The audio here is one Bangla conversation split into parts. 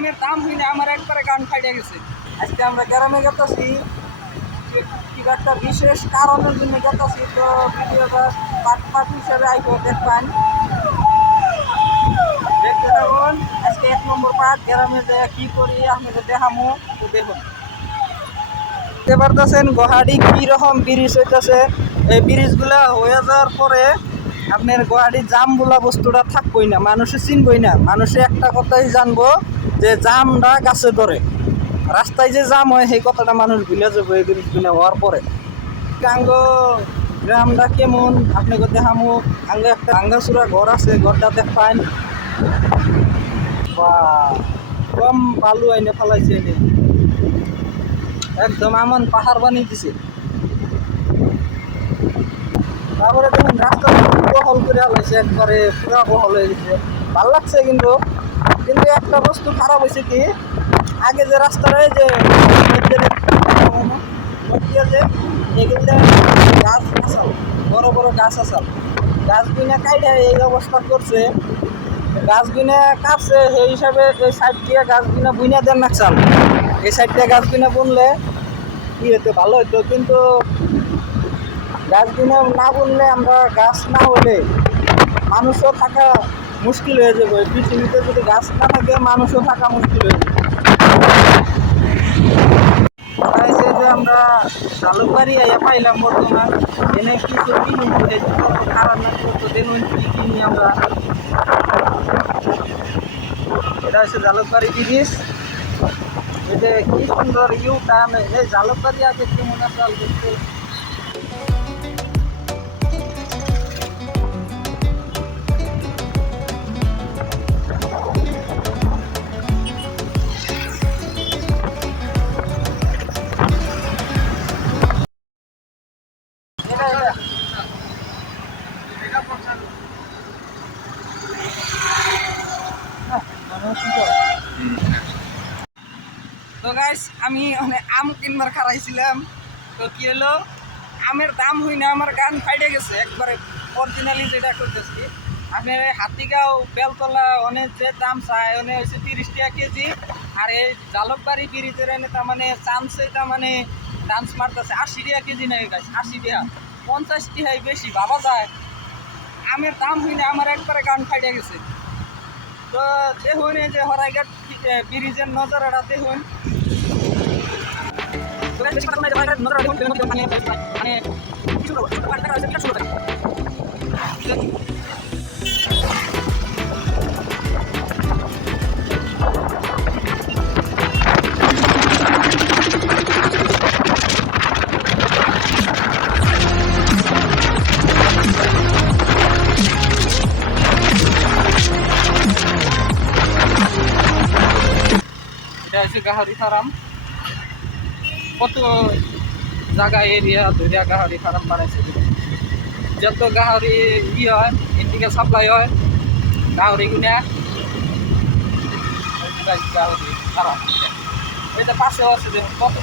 আমের দাম হইলে আমার একবারে গান ফাইটে গেছে। আজকে আমরা গ্রামে গেতেছি, কি একটা বিশেষ কারণের জন্য গেতেছি। তো ভিডিওটা পার্ট হিসেবে আইবো, দেখবেন, দেখতে থাকুন। আজকে 1 নম্বর পার্ট, গ্রামে যে কি করি আপনাদের দেখামো, তো দেখুন। দেখতে পারতেছেন গুয়াহাটি কিরকম ব্রিজ হইতেছে। এই ব্রিজগুলা হয়ে যাওয়ার পরে আপনার গুয়াহাটির জাম বলা বস্তুটা থাকবই না, মানুষে চিনবই না। মানুষে একটা কথাই জানবো যে জামটা গাছে ধরে, রাস্তায় যে জাম হয় সেই কথাটা মানুষ ভুলে যাবো এই ব্রিজগুলো হওয়ার পরে। আঙ্গ গ্রামটা কেমন আপনাকে দেখামো। আঙ্গ একটা ভাঙ্গাচুরা ঘর আছে, ঘরটা দেখবেন। বা কম বালু আইনে ফেলাইছে, এনে একদম আমন পাহাড় বানিয়ে দিছে। তারপরে দেখুন রাস্তা বহল করে ফেলাইছে, একবারে পুরা বহল হয়ে গেছে, ভাল লাগছে। কিন্তু কিন্তু একটা বস্তু খারাপ হয়েছে কি, আগে যে রাস্তাটা যে যে এগুলো গাছ আসাল, বড় বড় গাছ আসাল, গাছগুলো কাইটা এই অবস্থা করছে। গাছগুলো কাটছে, সেই হিসাবে এই সাইড দিয়ে গাছগুলো বুইনা দেন না চাল। এই সাইড দিয়ে গাছগুলো বুনলে কি হতো, ভালো হতো। কিন্তু গাছগুলো না বুনলে, আমরা গাছ না হলে মানুষও থাকা মুশকিল হয়ে যাবে। পৃথিবীতে যদি গাছ না থাকে, মানুষও থাকা মুশকিল হয়ে যাবে। যে আমরা জালুকবাড়ি আইয়া পাইলাম বর্তমান, এনে কিছু কিনি, খারাপ না করতো দেখুন কি কিনি আমরা। এটা হচ্ছে জালুকবাড়ি ব্রিজ। এটা কি সুন্দর ইউ টার্ন। এই জালুকবাড়ি আগে কেমন আপনার দেখতে। তো গাইস, আমি আম কিনবার খারাইছিলাম। তো কি হলো, আমের দাম হই না, আমার গান ফাইটে গেছে একবারে। অরিজিনালি যেটা করতেছি, আপনার হাতিগাঁও বেলতলা অনেক যে দাম চায়, অনেক হচ্ছে 30 টাকা কেজি। আর এই জালুকবাড়ি ব্রিজের এনে তার মানে চান্সে তার মানে ডান্স মারতেছে 80 টাকা কেজি নেই গাইস, 80 টাকা, 50 টাকাই বেশি ভাবা যায়। আমের দাম হই না, আমার একবারে গান ফাইটে গেছে। তো দেখুন এই যে হরাইঘাট ব্রিজের নজারাটা দেখুন। এটা হচ্ছে গাহারি ফার্ম। কত জায়গা এরিয়া ধরে গাহারি ফার্ম বানাইছে। যত গাহারি হয় এদিকে সাপ্লাই হয় গাহরি গুনা। গাহরি ফার্ম এটা পাশে আছে, দেখুন কত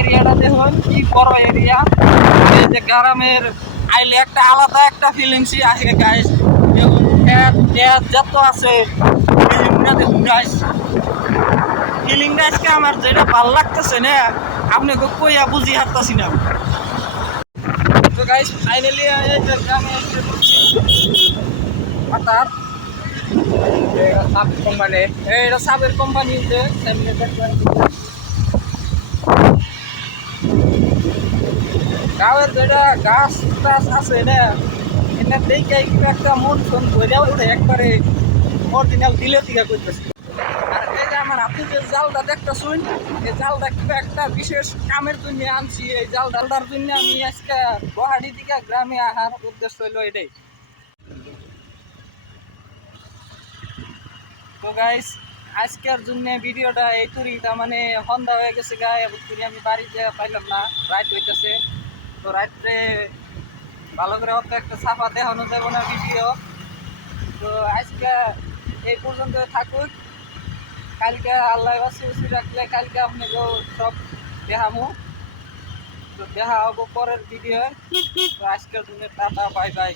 এরিয়াটা দেখুন কি বড় এরিয়া। এই যে গ্রামের আইলে একটা আলাদা একটা ফিলিংসই আসে গাইস। দেখুন যত আছে দেখুন গাইস, ফিলিংটা আজকে আমার যেটা ভাল লাগতেছে না, আপনি কইয়া বুঝি হারতাছি না। তো গাইস ফাইনালি অর্থাৎ সাবের কোম্পানি, এটা সাবের কোম্পানি যে গাঁয়ের যেটা গাছ টাছ আছে না, এটা দেখে একটা মন ফোন করে ওঠে একবারে অরিজিনাল দিলে টিকা করতেছে। আর এই যে আমার আপনি যে জালটা দেখতেছুন, এই জালটা কিবা একটা বিশেষ কামের জন্য আনছি। এই জালটার জন্য আমি আজকে গুয়াহাটি থেকে গ্রামে আসার উদ্দেশ্য হইলো এটাই। তো গাইস আজকের জন্য ভিডিওটা এই তুরিটা মানে সন্ধ্যা হয়ে গেছে গায়ে, আমি বাড়িতে পাইলাম না, রাত হইতেছে। তো রাত্রে ভালো করে অত একটা ছাপা দেখানো যাবে না ভিডিও। তো আজকে এই পর্যন্ত থাকুক, কালকে আল্লাহ বাসি রাখলে কালকে আপনাকেও সব দেখামো। তো দেখা হবো পরের ভিডিও। তো আজকের জন্য টাটা, বাই বাই।